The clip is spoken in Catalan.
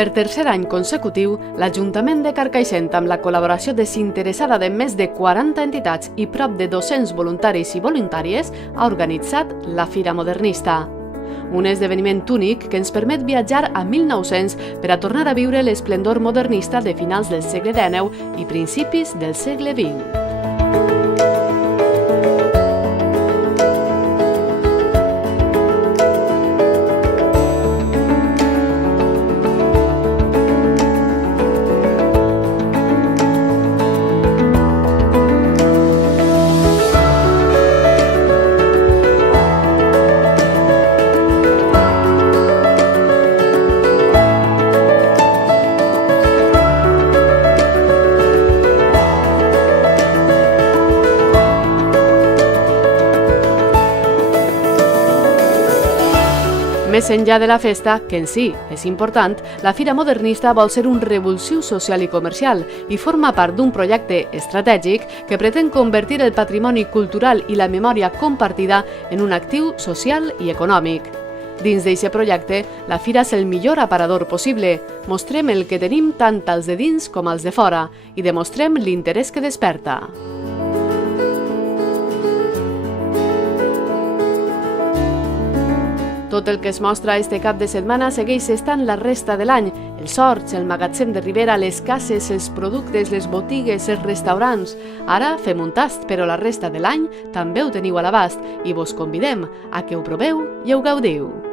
Per tercer any consecutiu, l'Ajuntament de Carcaixent, amb la col·laboració desinteressada de més de 40 entitats i prop de 200 voluntaris i voluntàries, ha organitzat la Fira Modernista. Un esdeveniment únic que ens permet viatjar a 1900 per a tornar a viure l'esplendor modernista de finals del segle XIX i principis del segle XX. Més enllà de la festa, que en si és important, la Fira Modernista vol ser un revulsiu social i comercial i forma part d'un projecte estratègic que pretén convertir el patrimoni cultural i la memòria compartida en un actiu social i econòmic. Dins d'aquest projecte, la Fira és el millor aparador possible. Mostrem el que tenim tant als de dins com als de fora i demostrem l'interès que desperta. Tot el que es mostra este cap de setmana segueix estant la resta de l'any. Els horts, el magatzem de Ribera, les cases, els productes, les botigues, els restaurants. Ara fem un tast, però la resta de l'any també ho teniu a l'abast i vos convidem a que ho proveu i ho gaudiu.